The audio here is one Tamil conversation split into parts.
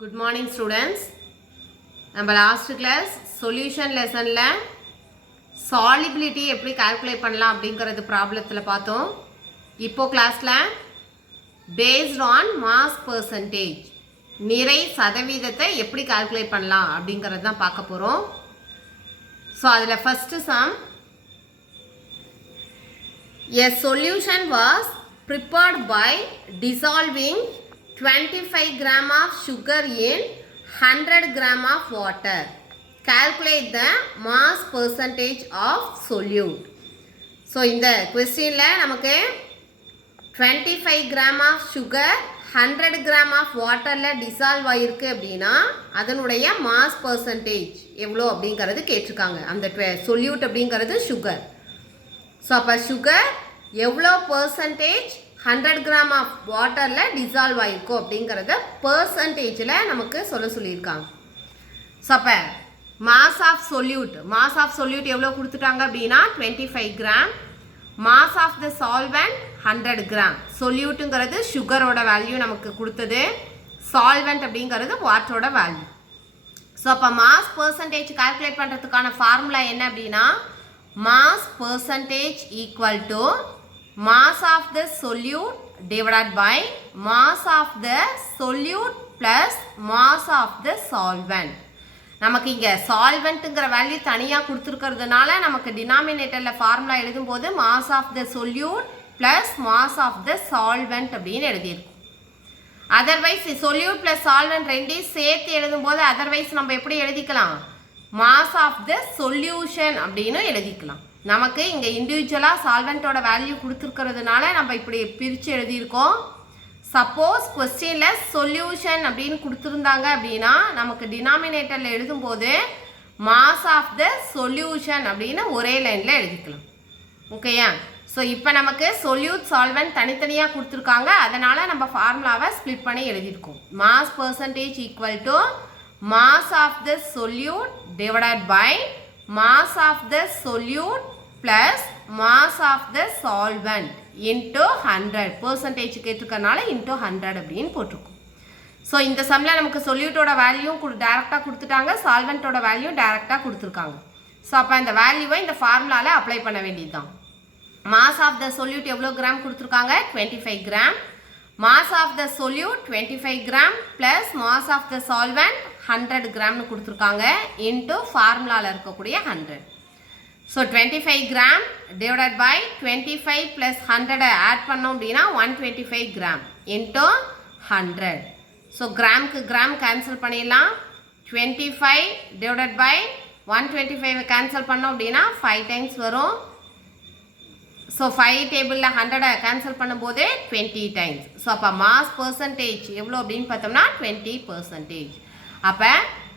Good morning students. நம்ம last class solution lessonல solubility எப்படி calculate பண்ணலாம் அப்படிங்கறது ப்ராப்ளத்துல பார்த்தோம். இப்போ கிளாஸ்ல based on mass percentage நிறை சதவீதத்தை எப்படி calculate பண்ணலாம் அப்படிங்கறது தான் பார்க்க போறோம். So அதுல first sum, a solution was prepared by dissolving 25 gram of sugar in 100 gram of water. Calculate the mass percentage of solute. So இந்த questionல நமக்கு 25 gram of sugar 100 gram of waterல dissolve ஆயிருக்கு அப்படின்னா அதனுடைய mass percentage எவ்வளோ அப்படிங்கிறது கேட்டிருக்காங்க. அந்த solute அப்படிங்கிறது sugar. ஸோ அப்போ சுகர் எவ்வளோ பர்சன்டேஜ் 100 கிராம் ஆஃப் வாட்டரில் டிசால்வ் ஆகிருக்கும் அப்படிங்கிறத பர்சன்டேஜில் நமக்கு சொல்லியிருக்காங்க. ஸோ அப்போ மாஸ் ஆஃப் சொல்யூட் எவ்வளோ கொடுத்துட்டாங்க அப்படின்னா 25 gram. Mass of the solvent 100 gram. சொல்யூட்டுங்கிறது சுகரோட வேல்யூ நமக்கு கொடுத்தது, சால்வெண்ட் அப்படிங்கிறது வாட்டரோட வேல்யூ. ஸோ அப்போ மாஸ் பர்சன்டேஜ் கால்குலேட் பண்ணுறதுக்கான ஃபார்முலா என்ன அப்படின்னா mass percentage equal to mass of the solute divided by mass of the solute plus mass of the solvent. நமக்கு இங்கே சால்வெண்ட்டுங்கிற வேல்யூ தனியாக கொடுத்துருக்கிறதுனால நமக்கு டினாமினேட்டரில் ஃபார்முலா எழுதும்போது mass of the solute plus mass of the solvent அப்படின்னு எழுதியிருக்கும். அதர்வைஸ் solute plus solvent ரெண்டையும் சேர்த்து எழுதும்போது அதர்வைஸ் நம்ம எப்படி எழுதிக்கலாம், மாஸ் ஆஃப் த சொல்யூஷன் அப்படின்னு எழுதிக்கலாம். நமக்கு இங்கே இண்டிவிஜுவலாக சால்வெண்ட்டோட வேல்யூ கொடுத்துருக்கிறதுனால நம்ம இப்படி பிரித்து எழுதியிருக்கோம். சப்போஸ் கொஸ்டினில் சொல்யூஷன் அப்படின்னு கொடுத்துருந்தாங்க அப்படின்னா நமக்கு டினாமினேட்டரில் எழுதும்போது மாஸ் ஆஃப் த சொல்யூஷன் அப்படின்னு ஒரே லைனில் எழுதிக்கலாம். ஓகேயா? ஸோ இப்போ நமக்கு சொல்யூட் சால்வெண்ட் தனித்தனியாக கொடுத்துருக்காங்க, அதனால் நம்ம ஃபார்முலாவை ஸ்ப்ளிட் பண்ணி எழுதியிருக்கோம். Mass percentage equal to mass of the solute divided by mass of the solute plus mass of the solvent into 100. percentage கேட்டிருக்கனால into 100 அப்படின்னு போட்டிருக்கோம். ஸோ இந்த சம்மில் நமக்கு சொல்யூட்டோட வேல்யூ டேரெக்டாக கொடுத்துட்டாங்க, சால்வெண்ட்டோட வேல்யூ டேரெக்டாக கொடுத்துருக்காங்க. ஸோ அப்போ இந்த வேல்யூவை இந்த ஃபார்முலாவில் அப்ளை பண்ண வேண்டியது தான். மாஸ் ஆஃப் த சொல்யூட் எவ்வளோ கிராம் கொடுத்துருக்காங்க, 25 gram. mass of the solute 25 gram plus mass of the solvent 100 gram கொடுத்துருக்காங்க into ஃபார்முலாவில் இருக்கக்கூடிய 100. So 25 gram divided by 25 plus 100 add பண்ணோம் அப்படின்னா 125 gram into 100. ஸோ கிராமுக்கு கிராம் கேன்சல் பண்ணிடலாம். 25 divided by 125 கேன்சல் பண்ணோம் அப்படின்னா 5 டைம்ஸ் வரும். ஸோ 5 டேபிளில் 100 கேன்சல் பண்ணும்போது 20 டைம்ஸ். ஸோ அப்போ மாஸ் பர்சன்டேஜ் எவ்வளோ அப்படின்னு பார்த்தோம்னா 20%. அப்போ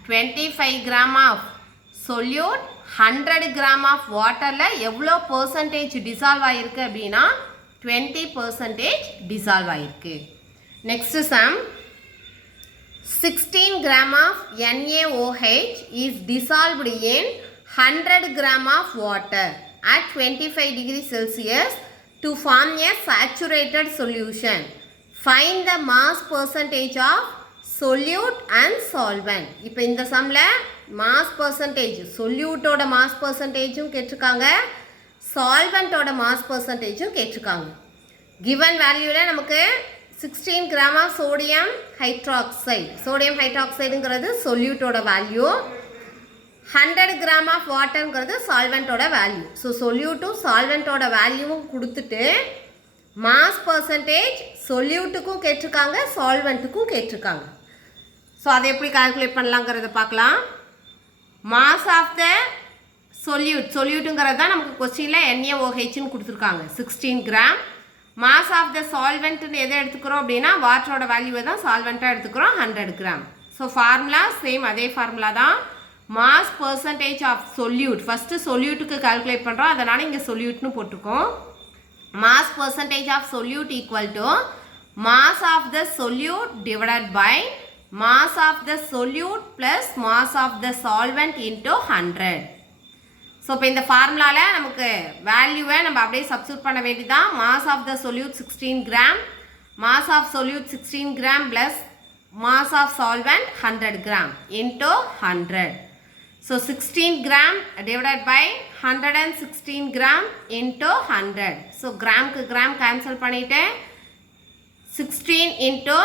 25 gram of solute 100 gram of வாட்டரில் எவ்வளோ பர்சன்டேஜ் டிசால்வ் ஆகிருக்கு அப்படின்னா 20% டிசால்வ் ஆகிருக்கு. Next sum, 16 gram of NaOH is dissolved in 100 gram of water at 25 degree Celsius to form a saturated solution. Find the mass percentage of solute and solvent. இப்போ இந்த சம்மில் mass percentage, solute-ஓட mass percentage-ம் கேட்டிருக்காங்க, solvent-ஓட mass percentage-ம் கேட்டிருக்காங்க. given வேல்யூவில் நமக்கு 16 கிராம் ஆஃப் சோடியம் ஹைட்ராக்சைடுங்கிறது solute-ஓட வேல்யூ, 100 கிராம் ஆஃப் வாட்டருங்கிறது சால்வெண்ட்டோட வேல்யூ. ஸோ சொல்யூட்டும் சால்வெண்ட்டோட வேல்யூவும் கொடுத்துட்டு மாஸ் பர்சன்டேஜ் சொல்யூட்டுக்கும் கேட்டிருக்காங்க, சால்வெண்ட்டுக்கும் கேட்டிருக்காங்க. ஸோ அதை எப்படி கால்குலேட் பண்ணலாங்கிறத பார்க்கலாம். மாஸ் ஆஃப் த சொல்யூட்டுங்கிறது தான் நமக்கு கொஸ்டினில் NaOHன்னு கொடுத்துருக்காங்க 16 கிராம். மாஸ் ஆஃப் த சால்வெண்ட்டுன்னு எதை எடுத்துக்கிறோம் அப்படின்னா வாட்டரோட வேல்யூவை தான் சால்வெண்ட்டாக எடுத்துக்கிறோம் 100 கிராம். ஸோ ஃபார்முலா சேம் அதே ஃபார்முலா தான். Mass percentage of solute, first சொல்யூட்டுக்கு கால்குலேட் பண்ணுறோம், அதனால் இங்கே சொல்யூட்னு போட்டிருக்கோம். Mass percentage of solute equal to mass of the solute divided by mass of the solute plus mass of the solvent into 100. So இப்போ இந்த ஃபார்முலாவில் நமக்கு வேல்யூவை நம்ம அப்படியே சப்ஸ்டியூட் பண்ண வேண்டியதான். Mass of the solute 16 gram, mass of solute 16 gram plus mass of solvent 100 gram into 100. So 16 gram divided by 116 gram into 100. So gram ku gram cancel பண்ணிட்டு 16 into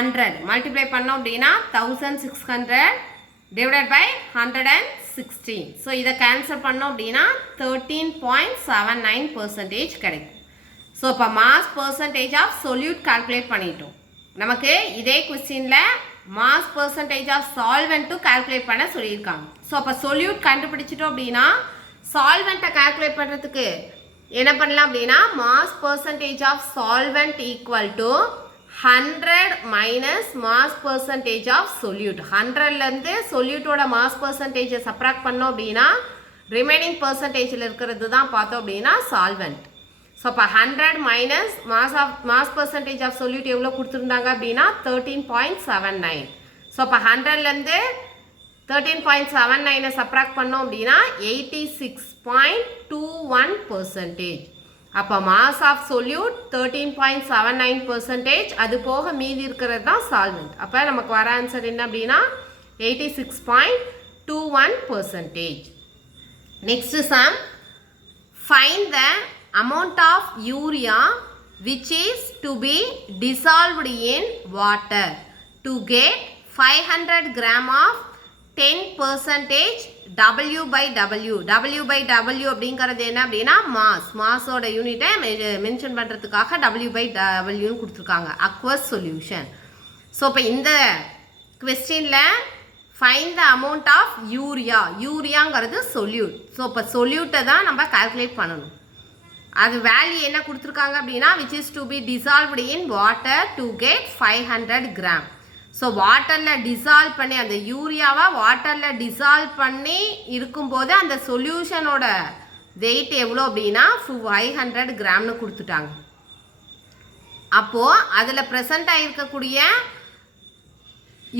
100 multiply பண்ணோம் அப்படின்னா 1600 divided by 116. So இதை cancel பண்ணோம் அப்படின்னா 13.79% கிடைக்கும். So இப்போ mass percentage of solute calculate பண்ணிட்டோம். நமக்கு இதே கொஸ்டினில் mass percentage of solvent calculate பண்ண சொல்லியிருக்காங்க. ஸோ அப்போ solute கண்டுபிடிச்சிட்டோம் அப்படின்னா சால்வெண்ட்டை calculate பண்ணுறதுக்கு என்ன பண்ணலாம் அப்படின்னா mass percentage of solvent equal to 100 minus mass percentage of solute. 100லேருந்து solute-ஓட mass percentage subtract பண்ணோம் அப்படின்னா ரிமைனிங் பர்சன்டேஜில் இருக்கிறது தான் பார்த்தோம் அப்படின்னா சால்வெண்ட். ஸோ அப்போ 100 minus mass percentage of solute எவ்வளோ கொடுத்துருந்தாங்க அப்படின்னா 13.79. ஸோ அப்போ 100லேருந்து 13.79 சப்ராக்ட் பண்ணோம் அப்படின்னா 86.21%. அப்போ மாஸ் ஆஃப் சொல்யூட் 13.79%. அது போக மீதி இருக்கிறது தான் சால்வெண்ட். அப்போ நமக்கு வர ஆன்சர் என்ன அப்படின்னா 86.21%. Next sum, find the amount of urea which is to be dissolved in water to get 500 gram of 10% W by W. W by W அப்படிங்கிறது என்ன அப்படின்னா மாஸோட யூனிட்டை மென்ஷன் பண்ணுறதுக்காக W by W கொடுத்துருக்காங்க. Aqueous solution. ஸோ இப்போ இந்த கொஸ்டினில் ஃபைண்ட் த அமௌண்ட் ஆஃப் யூரியாங்கிறது சொல்யூட். ஸோ இப்போ சொல்யூட்டை தான் நம்ம கால்குலேட் பண்ணணும். அது வேல்யூ என்ன கொடுத்துருக்காங்க அப்படின்னா which is to be dissolved in water to get 500 gram. So வாட்டரில் டிசால்வ் பண்ணி அந்த யூரியாவை வாட்டரில் டிசால்வ் பண்ணி இருக்கும்போது அந்த சொல்யூஷனோட வெயிட் எவ்வளோ அப்படின்னா 500 கிராம்னு கொடுத்துட்டாங்க. அப்போது அதில் ப்ரெசண்ட் ஆகிருக்கக்கூடிய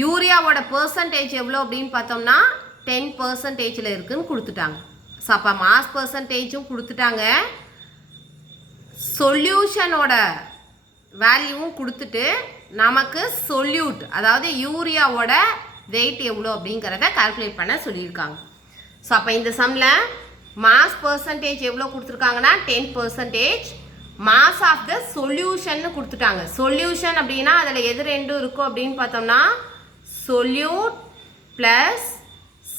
யூரியாவோட பர்சன்டேஜ் எவ்வளோ அப்படின்னு பார்த்தோம்னா 10% இருக்குதுன்னு கொடுத்துட்டாங்க. ஸோ அப்போ மாஸ் பர்சன்டேஜும் கொடுத்துட்டாங்க, சொல்யூஷனோட வேல்யூவும் கொடுத்துட்டு நமக்கு சொல்யூட் அதாவது யூரியாவோட வெயிட் எவ்வளோ அப்படிங்கிறத கால்குலேட் பண்ண சொல்லியிருக்காங்க. ஸோ அப்போ இந்த சம்மில் மாஸ் பர்சன்டேஜ் எவ்வளோ கொடுத்துருக்காங்கன்னா 10%. மாஸ் ஆஃப் த சொல்யூஷன்னு கொடுத்துட்டாங்க. சொல்யூஷன் அப்படின்னா அதில் எது ரெண்டும் இருக்கும் அப்படின்னு பார்த்தோம்னா சொல்யூட் ப்ளஸ்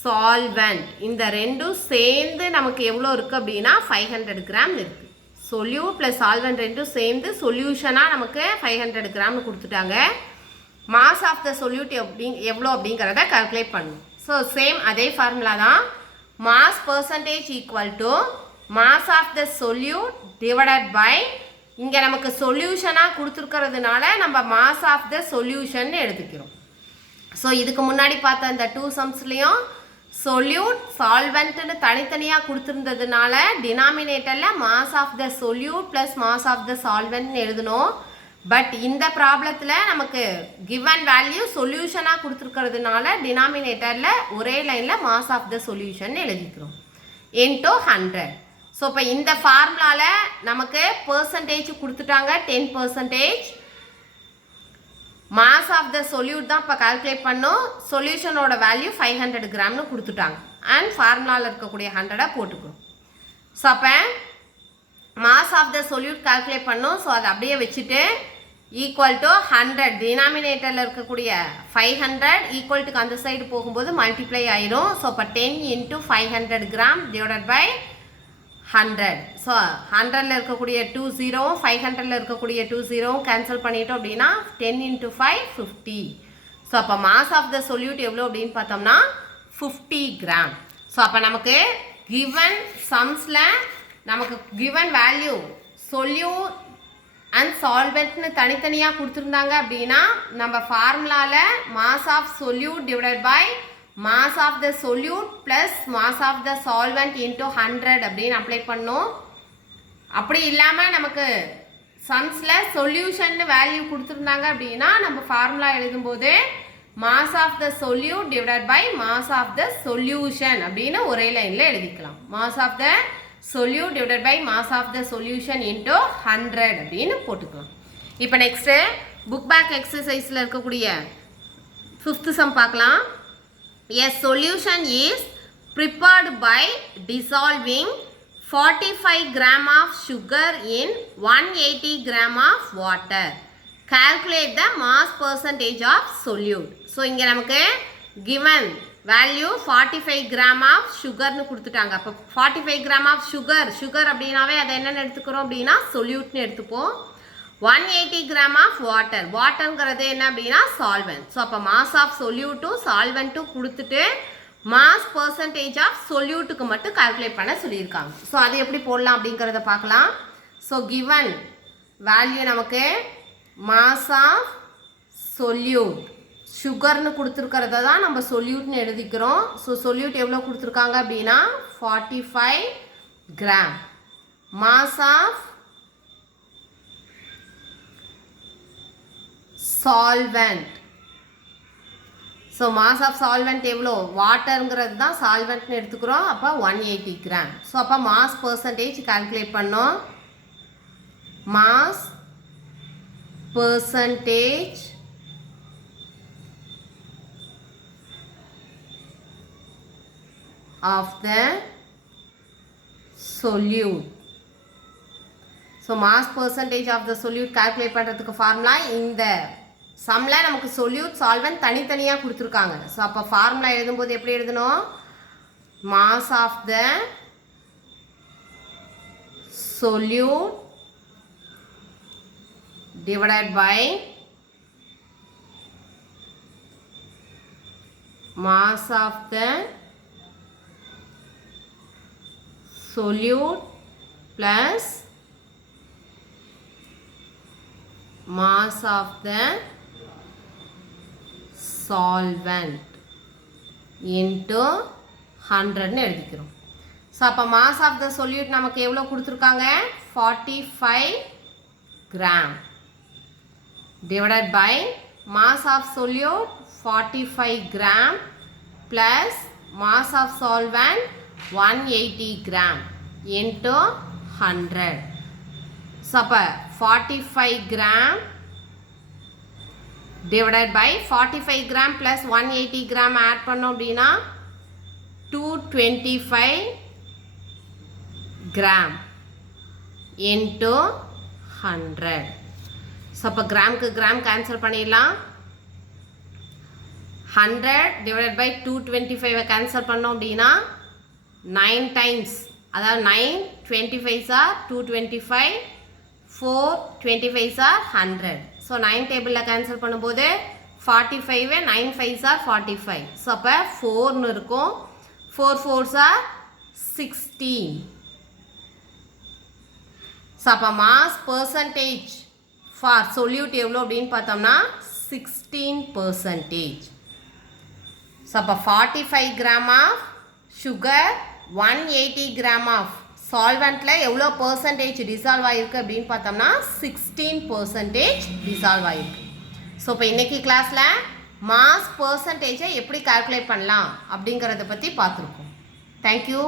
சால்வெண்ட், இந்த ரெண்டும் சேர்ந்து நமக்கு எவ்வளோ இருக்குது அப்படின்னா 500 கிராம் இருக்குது. சொல்யூட் ப்ளஸ் சால்வெண்ட் ரெண்டும் சேர்ந்து சொல்யூஷனாக நமக்கு 500 கிராம்னு கொடுத்துட்டாங்க. மாஸ் ஆஃப் த சொல்யூட் எவ்வளோ அப்படிங்கிறத கால்குலேட் பண்ணணும். ஸோ சேம் அதே ஃபார்முலா தான். Mass percentage equal to mass of the solute divided by, இங்கே நமக்கு சொல்யூஷனாக கொடுத்துருக்கிறதுனால நம்ம மாஸ் ஆஃப் த சொல்யூஷன் எடுத்துக்கிறோம். ஸோ இதுக்கு முன்னாடி பார்த்த இந்த 2 சம்ஸ்லேயும் சொல்யூட் சால்வெண்ட்னு தனித்தனியாக கொடுத்துருந்ததுனால டினாமினேட்டரில் mass of the solute plus mass of the சால்வெண்ட்னு எழுதணும். பட் இந்த ப்ராப்ளத்தில் நமக்கு கிவன் வேல்யூ சொல்யூஷனாக கொடுத்துருக்கிறதுனால டினாமினேட்டரில் ஒரே லைனில் மாஸ் ஆஃப் த சொல்யூஷன் எழுதிக்கிறோம் இன்டூ 100. ஸோ இப்போ இந்த ஃபார்முலாவில் நமக்கு பர்சன்டேஜ் கொடுத்துட்டாங்க 10%. மாஸ் ஆஃப் த சொல்யூட் தான் இப்போ கால்குலேட் பண்ணோம். சொல்யூஷனோட வேல்யூ 500 கிராம்னு கொடுத்துட்டாங்க. அண்ட் ஃபார்முலாவில் இருக்கக்கூடிய 100 போட்டுக்கிறோம். ஸோ அப்போ mass of the solute calculate பண்ணோம். ஸோ அதை அப்படியே வச்சுட்டு ஈக்குவல் டு 100 டினாமினேட்டரில் இருக்கக்கூடிய 500 ஈக்குவல் டுக்கு அந்த சைடு போகும்போது மல்டிப்ளை ஆயிரும். ஸோ அப்போ 10 into 500 gram divided by 100. So 100ல் இருக்கக்கூடிய 2 0வும் 500ல் இருக்கக்கூடிய 2 0வும் கேன்சல் பண்ணிட்டோம் அப்படின்னா 10 into 5 50. ஸோ அப்போ மாஸ் ஆஃப் த சொல்யூட் எவ்வளோ அப்படின்னு பார்த்தோம்னா 50 கிராம். ஸோ அப்போ நமக்கு கிவன் சம்ஸில் நமக்கு கிவன் வேல்யூ சொல்யூட் அண்ட் சால்வெண்ட்னு தனித்தனியாக கொடுத்துருந்தாங்க அப்படின்னா நம்ம ஃபார்முலாவில் mass of solute divided by mass of the solute plus mass of the solvent into 100 அப்படின்னு அப்ளை பண்ணோம். அப்படி இல்லாமல் நமக்கு சம்ஸில் சொல்யூஷன் வேல்யூ கொடுத்துருந்தாங்க அப்படின்னா நம்ம ஃபார்முலா எழுதும்போது mass of the solute divided by mass of the solution அப்படின்னு ஒரே லைனில் எழுதிக்கலாம். Mass of the solute divided by mass of the solution into 100 அப்படின்னு போட்டுக்கலாம். இப்போ நெக்ஸ்ட்டு புக் பேக் எக்ஸசைஸில் இருக்கக்கூடிய ஃபிஃப்த் சம் பார்க்கலாம். A solution is prepared by dissolving 45 gram of sugar in 180 gram of water. Calculate the mass percentage of solute. So இங்கே நமக்கு given value 45 gram of sugar னு கொடுத்துட்டாங்க. அப்போ 45 gram of sugar அப்படின்னாவே அதை என்னென்னு எடுத்துக்கிறோம் அப்படின்னா solute எடுத்துப்போம். 180 gram of வாட்டர்ங்கிறது என்ன அப்படின்னா solvent. ஸோ அப்போ mass of solute solvent கொடுத்துட்டு mass percentage of solute மட்டும் calculate பண்ண சொல்லியிருக்காங்க. ஸோ அது எப்படி போடலாம் அப்படிங்கிறத பார்க்கலாம். ஸோ given value நமக்கு mass of solute சுகர்னு கொடுத்துருக்கிறத தான் நம்ம சொல்யூட்னு எழுதிக்கிறோம். ஸோ சொல்யூட் எவ்வளோ கொடுத்துருக்காங்க அப்படின்னா 45 gram. mass of solvent. So mass of solvent எவ்வளோ வாட்டருங்கிறது தான் சால்வெண்ட்னு எடுத்துக்கிறோம். அப்போ 180 gram. ஸோ அப்போ mass percentage கால்குலேட் பண்ணோம். mass percentage of the solute. So mass percentage of the solute calculate பண்ணுறதுக்கு ஃபார்முலா இந்த சம்மில் நமக்கு solute solvent தனித்தனியாக கொடுத்துருக்காங்க. ஸோ அப்போ ஃபார்முலா எழுதும்போது எப்படி எழுதணும்? mass of the solute divided by mass of the solute plus mass of the solvent into 100 னு எழுதிக்கிறோம். ஸோ அப்போ mass of the solute நமக்கு எவ்வளோ கொடுத்துருக்காங்க? 45 gram divided by mass of solute 45 gram plus mass of solvent 180 gram into 100. So அப்போ 45 gram divided by 45 gram plus 180 gram add பண்ணோம் அப்படின்னா 225 gram into 100. ஸோ அப்போ கிராமுக்கு கிராம் கேன்சல் பண்ணிடலாம். 100 divided by 225 கேன்சல் பண்ணோம் அப்படின்னா 9 times, அதாவது 9 25s are 225, 4 25s are 100. So 9 டேபிளில் கேன்சல் பண்ணும்போது 45 9 5s are 45. ஸோ அப்போ 4னு இருக்கும். 4 4s are 16. ஸோ அப்போ மாஸ் பர்சன்டேஜ் ஃபார் சொல்யூட் எவ்வளோ அப்படின்னு பார்த்தோம்னா 16%. ஸோ அப்போ 45 gram of sugar 180 gram of சால்வெண்ட்டில் எவ்வளோ பர்சன்டேஜ் டிசால்வ் ஆகிருக்கு அப்படின்னு பார்த்தோம்னா 16% டிசால்வ் ஆகிருக்கு. ஸோ இப்போ இன்றைக்கி கிளாஸில் மாஸ் பர்சன்டேஜை எப்படி கால்குலேட் பண்ணலாம் அப்படிங்கிறத பற்றி பார்த்துருக்கோம். தேங்க்யூ.